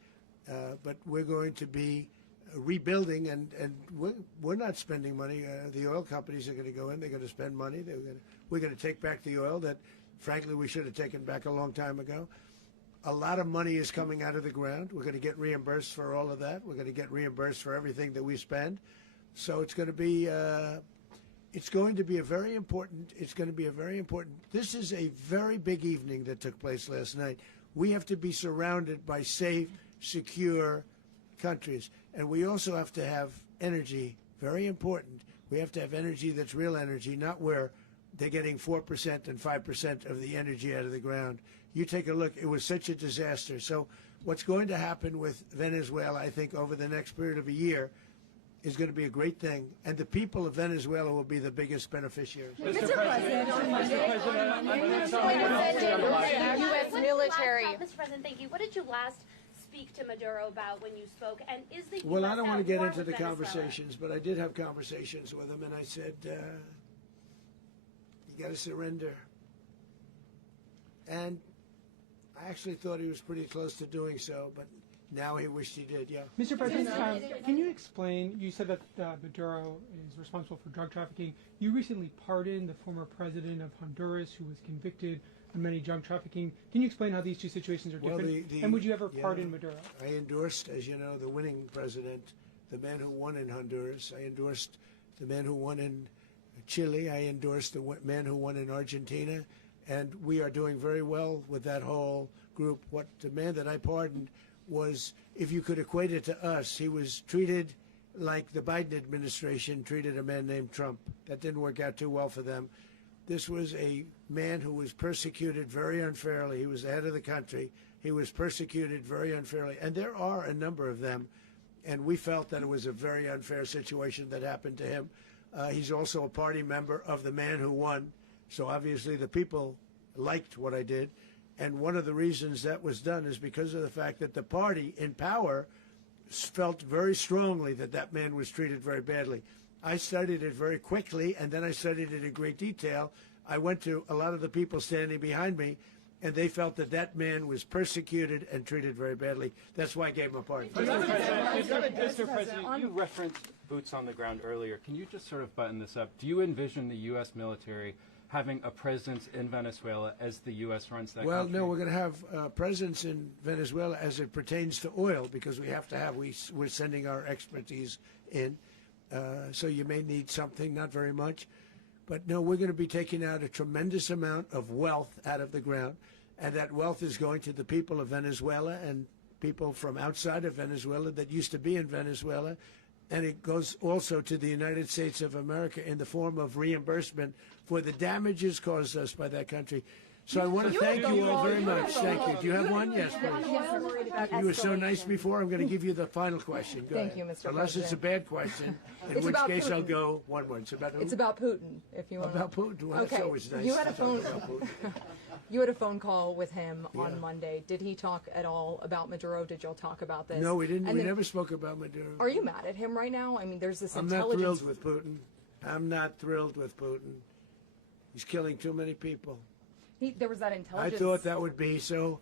But we're going to be rebuilding, and we're not spending money. The oil companies are going to go in. They're going to spend money. We're going to take back the oil that, frankly, we should have taken back a long time ago. A lot of money is coming out of the ground. We're going to get reimbursed for all of that. We're going to get reimbursed for everything that we spend. So it's going to be a very important. This is a very big evening that took place last night. We have to be surrounded by safe, secure countries, and we also have to have energy. Very important. We have to have energy that's real energy, not where they're getting 4% and 5% of the energy out of the ground. You take a look, it was such a disaster. So what's going to happen with Venezuela, I think, over the next period of a year is going to be a great thing. And the people of Venezuela will be the biggest beneficiaries. Mr. President, on Monday, U.S. military. Mr. President, thank you. What did you last speak to Maduro about when you spoke? And is the Well, US I don't want to get into the Venezuela? conversations, but I did have conversations with him, and I said, you got to surrender. And I actually thought he was pretty close to doing so, but now he wished he did, yeah. Mr. President, can you explain, you said that Maduro is responsible for drug trafficking. You recently pardoned the former president of Honduras who was convicted of many drug trafficking. Can you explain how these two situations are different? And would you ever pardon Maduro? I endorsed, as you know, the winning president, the man who won in Honduras. I endorsed the man who won in Chile. I endorsed the man who won in Argentina. And we are doing very well with that whole group. What the man that I pardoned was, if you could equate it to us, he was treated like the Biden administration treated a man named Trump. That didn't work out too well for them. This was a man who was persecuted very unfairly. He was the head of the country. He was persecuted very unfairly. And there are a number of them. And we felt that it was a very unfair situation that happened to him. He's also a party member of the man who won. So obviously the people liked what I did. And one of the reasons that was done is because of the fact that the party in power felt very strongly that that man was treated very badly. I studied it very quickly, and then I studied it in great detail. I went to a lot of the people standing behind me, and they felt that that man was persecuted and treated very badly. That's why I gave him a pardon. Mr. President, you referenced boots on the ground earlier. Can you just sort of button this up? Do you envision the U.S. military having a presence in Venezuela as the U.S. runs that country? Well, no, we're going to have a presence in Venezuela as it pertains to oil, because we have to have, we're sending our expertise in. So you may need something, not very much. But no, we're going to be taking out a tremendous amount of wealth out of the ground. And that wealth is going to the people of Venezuela and people from outside of Venezuela that used to be in Venezuela. And it goes also to the United States of America in the form of reimbursement for the damages caused us by that country. So I want to thank you all very much. Thank you. Do you have one? Yes, please. You were so nice before. I'm going to give you the final question. Go Thank ahead. you, Mr. Unless it's a President. bad question, in It's which about case I'll Putin. go 1-1. It's about who? It's about Putin, if you want. About Putin. Well, Okay. that's always nice. You had a to talk phone. about Putin. You had a phone call with him Yeah. on Monday. Did he talk at all about Maduro? Did y'all talk about this? No, we didn't. And We then- never spoke about Maduro. Are you mad at him right now? I mean, there's this I'm not intelligence. thrilled with Putin. I'm not thrilled with Putin. He's killing too many people. There was that I intelligence. thought that would be so.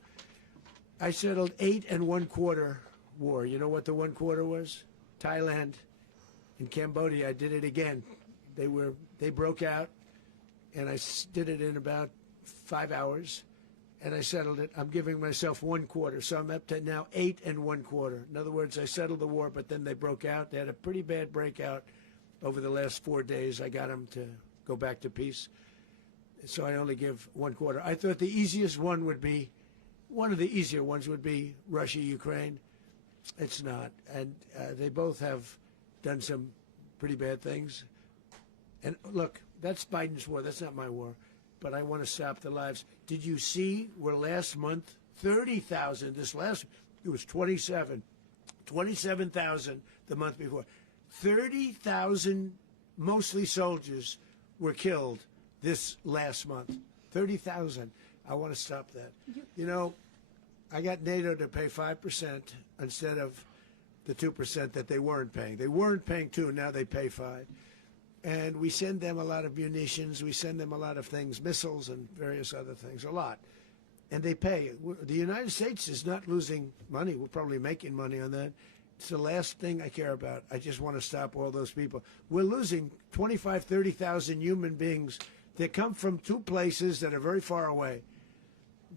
I settled 8 1/4 war. You know what the 1/4 was? Thailand and Cambodia. I did it again. They broke out, and I did it in about 5 hours, and I settled it. I'm giving myself 1/4, so I'm up to now 8 1/4. In other words, I settled the war, but then they broke out. They had a pretty bad breakout over the last 4 days. I got them to go back to peace. So I only give 1/4. I thought the easiest one would be, one of the easier ones would be Russia, Ukraine. It's not. And they both have done some pretty bad things. And look, that's Biden's war. That's not my war. But I want to stop the lives. Did you see where last month, 30,000, it was 27,000 the month before. 30,000, mostly soldiers, were killed this last month. 30,000. I want to stop that. You know, I got NATO to pay 5% instead of the 2% that they weren't paying. They weren't paying 2, now they pay 5. And we send them a lot of munitions, we send them a lot of things, missiles and various other things, a lot. And they pay. The United States is not losing money. We're probably making money on that. It's the last thing I care about. I just want to stop all those people. We're losing 25, 30,000 human beings that come from 2 places that are very far away.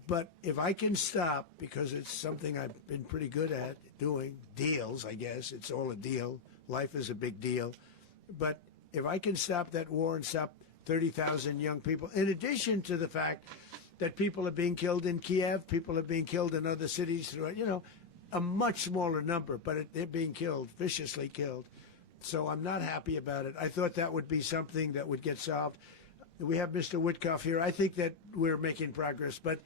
But if I can stop, because it's something I've been pretty good at doing, deals, I guess. It's all a deal. Life is a big deal. But if I can stop that war and stop 30,000 young people, in addition to the fact that people are being killed in Kiev, people are being killed in other cities throughout, you know, a much smaller number, but they're being killed, viciously killed. So I'm not happy about it. I thought that would be something that would get solved. We have Mr. Witkoff here. I think that we're making progress, but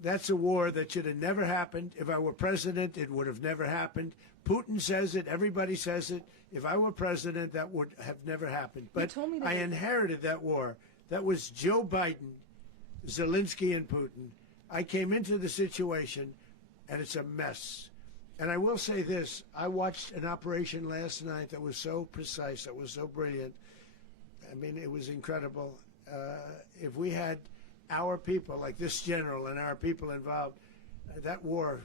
that's a war that should have never happened. If I were president, it would have never happened. Putin says it. Everybody says it. If I were president, that would have never happened. But I inherited that war. That was Joe Biden, Zelensky, and Putin. I came into the situation, and it's a mess. And I will say this. I watched an operation last night that was so precise, that was so brilliant. I mean, it was incredible. If we had our people, like this general and our people involved, that war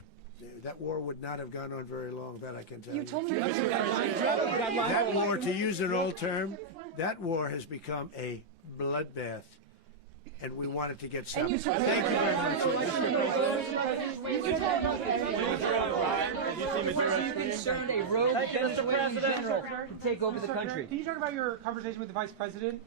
would not have gone on very long, that I can tell you. You told me That war, to use an old term, that war has become a bloodbath. And we want it to get stopped. Thank you very much. Are you concerned a rogue Venezuelan general can take over the country? Can you talk about your conversation with the vice president?